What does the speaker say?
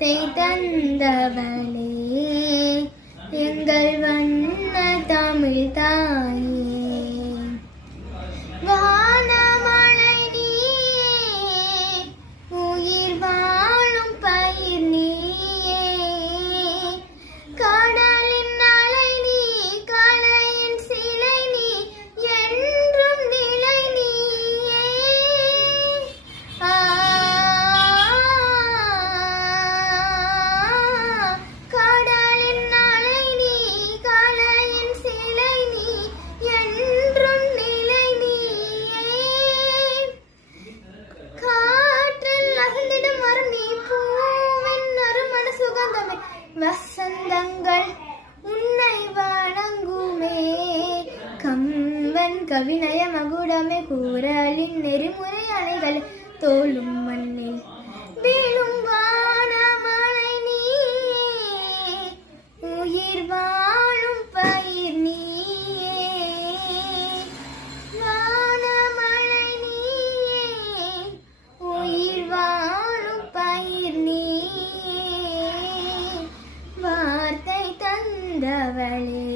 வார்த்தை தந்தவளே எங்கள் வண்ண தமிழ் தாயே. வானமழை நீயே, உயிர் வாழும் பயிர் நீயே, கடலின் அலை நீ, கலையின் சிலை நீ, என்றும் நிலை நீயே. கடலின் அலை நீ, கலையின் சிலை நீ, என்றும் நிலை நீயே. காற்றில் அசைந்திடும் மரம் நீ, பூவின் நறுமண சுகந்தமே, வசந்தங்கள் உன்னை வணங்குமே. கம்பன் கவிநய மகுடமே, கூறலின் நெறிமுறை அணைகள் தோளும் மண்ணில் வீழும் வானமழை நீயே, உயிர் வாழும் பயிர் நீயே. வானமழை நீயே, உயிர் வாழும் பயிர் நீயே, வார்த்தை தந்தவளே